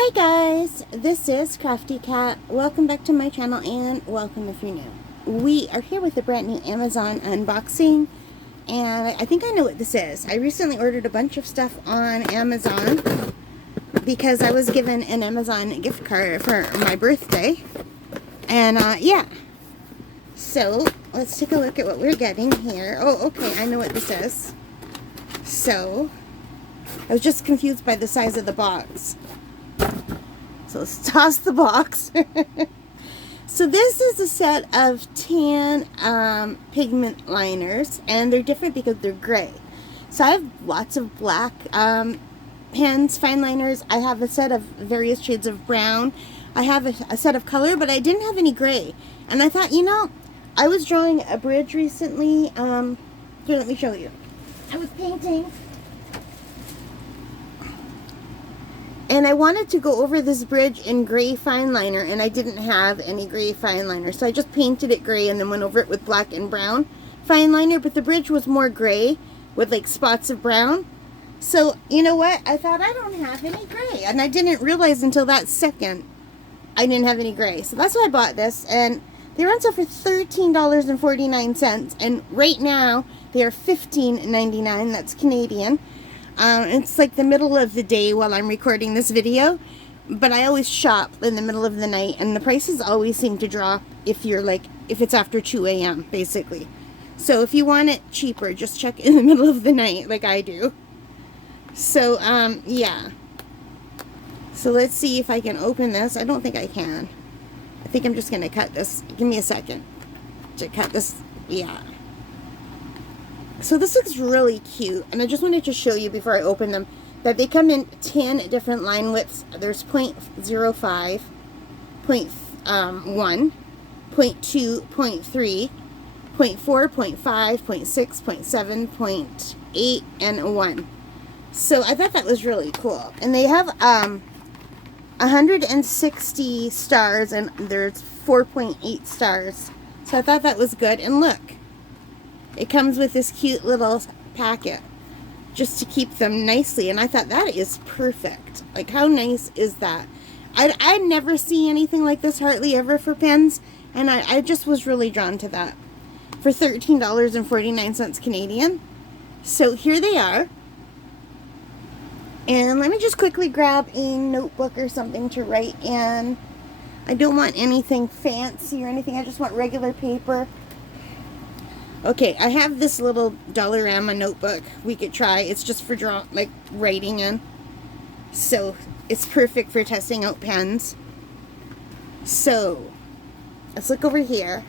Hi guys, this is Crafty Cat. Welcome back to my channel and welcome if you're new. We are here with a brand new Amazon unboxing and I think I know what this is. I recently ordered a bunch of stuff on Amazon because I was given an Amazon gift card for my birthday. And yeah, so let's take a look at what we're getting here. Oh, okay, I know what this is. So, I was just confused by the size of the box. So let's toss the box. So this is a set of tan pigment liners, and they're different because they're gray. So I have lots of black pens, fine liners. I have a set of various shades of brown. I have a set of color, but I didn't have any gray. And I thought, you know, I was drawing a bridge recently. Here, let me show you. I was painting. And I wanted to go over this bridge in gray fine liner, and I didn't have any gray fine liner. So I just painted it gray and then went over it with black and brown fine liner. But the bridge was more gray with like spots of brown. So, you know what? I thought I don't have any gray. And I didn't realize until that second I didn't have any gray. So that's why I bought this. And they were on sale for $13.49. And right now they are $15.99. That's Canadian. It's like the middle of the day while I'm recording this video, but I always shop in the middle of the night, and the prices always seem to drop if it's after 2 a.m. basically. So if you want it cheaper, just check in the middle of the night like I do. So, yeah. So let's see if I can open this. I don't think I can. I think I'm just going to cut this. Give me a second to cut this. Yeah. So this looks really cute, and I just wanted to show you before I open them that they come in 10 different line widths. There's 0.05, 0.1, 0.2, 0.3, 0.4, 0.5, 0.6, 0.7, 0.8, and 1. So I thought that was really cool. And they have 160 stars, and there's 4.8 stars. So I thought that was good. And look. It comes with this cute little packet just to keep them nicely. And I thought that is perfect. Like, how nice is that? I never see anything like this hardly ever for pens. And I just was really drawn to that. For $13.49 Canadian. So here they are. And let me just quickly grab a notebook or something to write in. I don't want anything fancy or anything. I just want regular paper. Okay, I have this little Dollarama notebook we could try. It's just for writing in. So, it's perfect for testing out pens. So, let's look over here.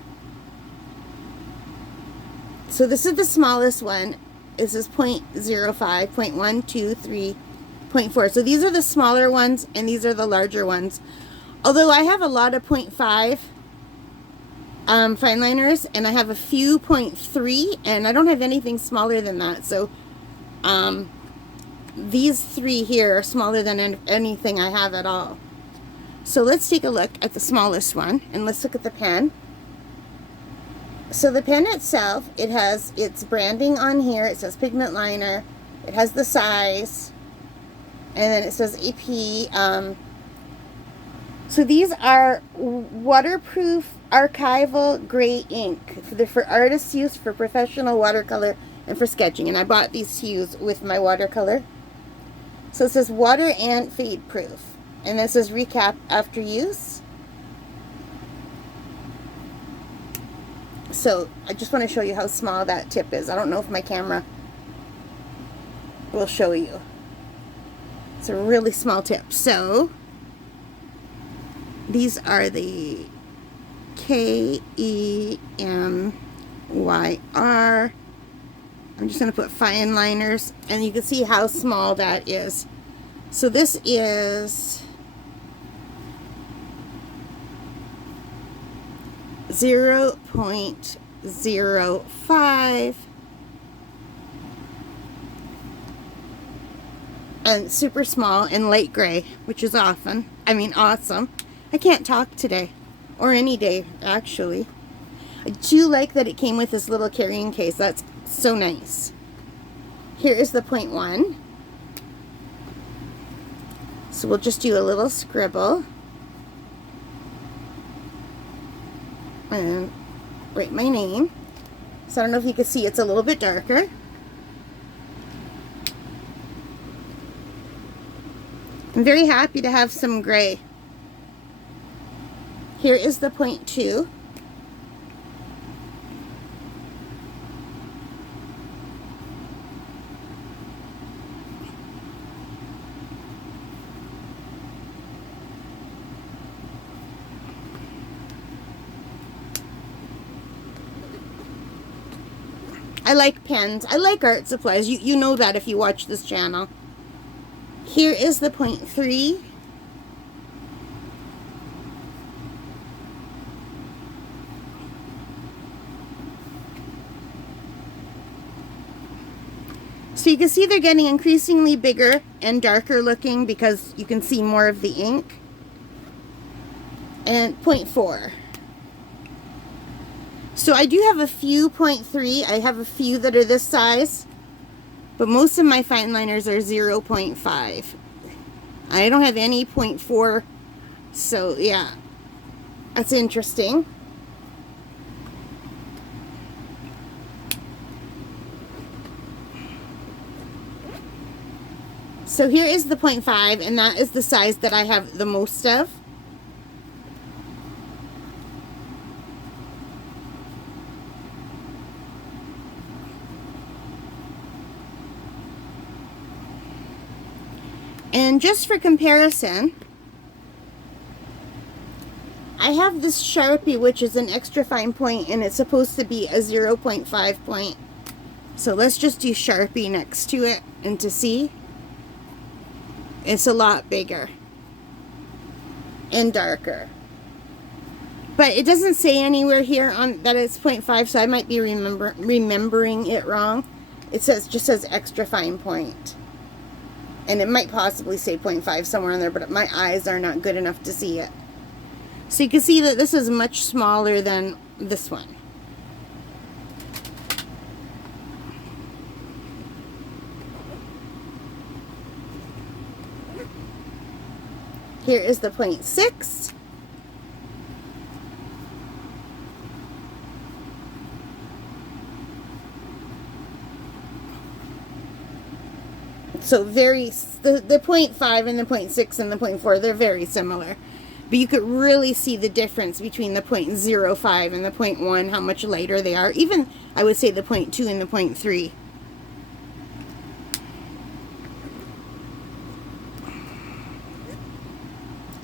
So, this is the smallest one. This is 0.05, 0.1, 2, 3, 0.4. So, these are the smaller ones, and these are the larger ones. Although, I have a lot of 0.5. Fine liners, and I have a few 0.3, and I don't have anything smaller than that. So these three here are smaller than anything I have at all. So let's take a look at the smallest one, and let's look at the pen. So the pen itself, it has its branding on here. It says pigment liner. It has the size, and then it says AP. So these are waterproof archival gray ink. They're for artist use, for professional watercolor, and for sketching. And I bought these to use with my watercolor. So it says water and fade proof. And this is recap after use. So I just want to show you how small that tip is. I don't know if my camera will show you. It's a really small tip. So these are the KEMYR. I'm just going to put fine liners, and you can see how small that is. So this is 0.05, and super small and light gray, which is awesome. I can't talk today. Or any day, actually. I do like that it came with this little carrying case. That's so nice. Here is the 0.1. So we'll just do a little scribble. And write my name. So I don't know if you can see, it's a little bit darker. I'm very happy to have some gray. Here is the 0.2. I like pens. I like art supplies. You know that if you watch this channel. Here is the 0.3. So you can see they're getting increasingly bigger and darker looking because you can see more of the ink. And 0.4. So I do have a few 0.3. I have a few that are this size. But most of my Fineliners are 0.5. I don't have any 0.4. So yeah, that's interesting. So here is the 0.5, and that is the size that I have the most of. And just for comparison, I have this Sharpie, which is an extra fine point, and it's supposed to be a 0.5 point. So let's just do Sharpie next to it, and to see, it's a lot bigger and darker. But it doesn't say anywhere here on that it's 0.5, so I might be remembering it wrong. It just says extra fine point. And it might possibly say 0.5 somewhere in there, but my eyes are not good enough to see it. So you can see that this is much smaller than this one. Here is the 0.6. So the 0.5 and the 0.6 and the 0.4, they're very similar. But you could really see the difference between the 0.05 and the 0.1, how much lighter they are. Even, I would say, the 0.2 and the 0.3.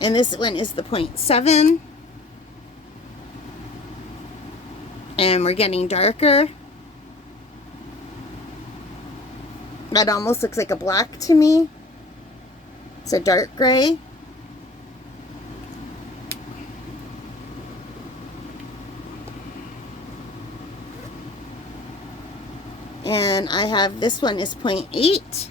And this one is the 0.7. And we're getting darker. That almost looks like a black to me. It's a dark gray. And I have, this one is 0.8.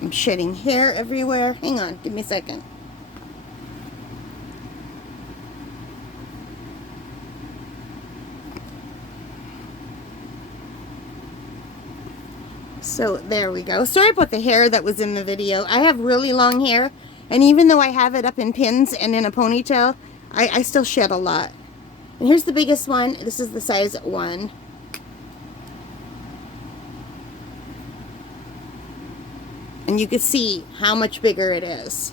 I'm shedding hair everywhere. Hang on, give me a second. So there we go. Sorry about the hair that was in the video. I have really long hair, and even though I have it up in pins and in a ponytail, I still shed a lot. And here's the biggest one. This is the size 1. And you can see how much bigger it is.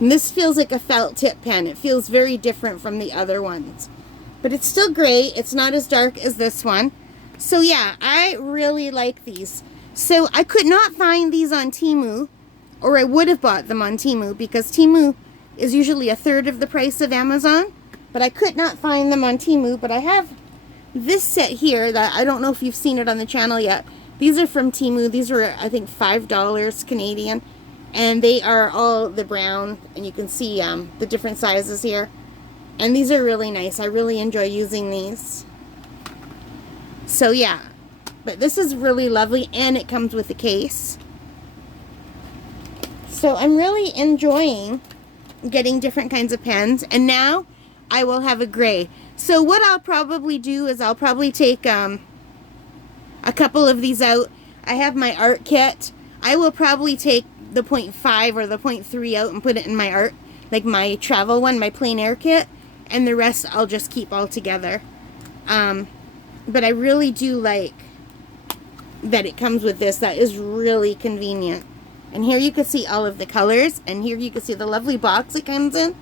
And this feels like a felt tip pen. It feels very different from the other ones. But it's still great. It's not as dark as this one. So yeah, I really like these. So I could not find these on Temu, or I would have bought them on Temu, because Temu is usually a third of the price of Amazon. But I could not find them on Temu. But I have this set here that I don't know if you've seen it on the channel yet. These are from Temu. These are, I think, $5 Canadian. And they are all the brown, and you can see the different sizes here. And these are really nice. I really enjoy using these. So yeah, but this is really lovely, and it comes with a case. So I'm really enjoying getting different kinds of pens. And now I will have a gray. So what I'll probably do is I'll probably take a couple of these out. I have my art kit. I will probably take the 0.5 or the 0.3 out and put it in my art, like my travel one, my plein air kit, and the rest I'll just keep all together. But I really do like that it comes with this. That is really convenient. And here you can see all of the colors, and here you can see the lovely box it comes in.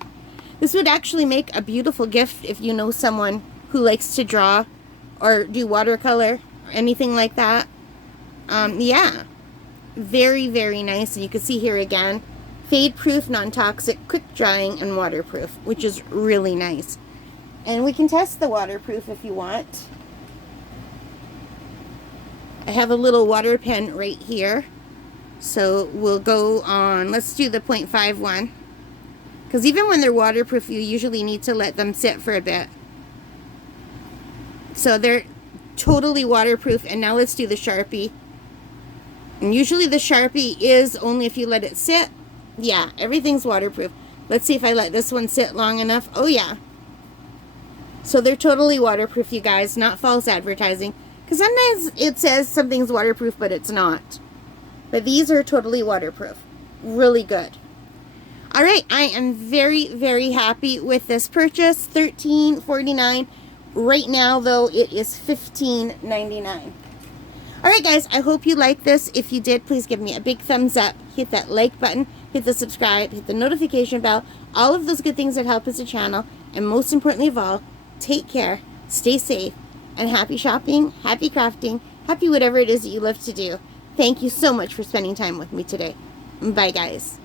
This would actually make a beautiful gift if you know someone who likes to draw or do watercolor or anything like that. Yeah, very, very nice. And you can see here again, fade proof, non-toxic, quick drying, and waterproof, which is really nice. And we can test the waterproof if you want. I have a little water pen right here. So we'll go on, let's do the 0.5 one. Because even when they're waterproof, you usually need to let them sit for a bit. So they're totally waterproof. And now let's do the Sharpie. And usually the Sharpie is only if you let it sit. Yeah, everything's waterproof. Let's see if I let this one sit long enough. Oh yeah. So they're totally waterproof, you guys. Not false advertising. Because sometimes it says something's waterproof, but it's not. But these are totally waterproof. Really good. Alright, I am very, very happy with this purchase. $13.49. Right now, though, it is $15.99. Alright, guys, I hope you liked this. If you did, please give me a big thumbs up. Hit that like button. Hit the subscribe. Hit the notification bell. All of those good things that help us the channel. And most importantly of all, take care, stay safe, and happy shopping, happy crafting, happy whatever it is that you love to do. Thank you so much for spending time with me today. Bye, guys.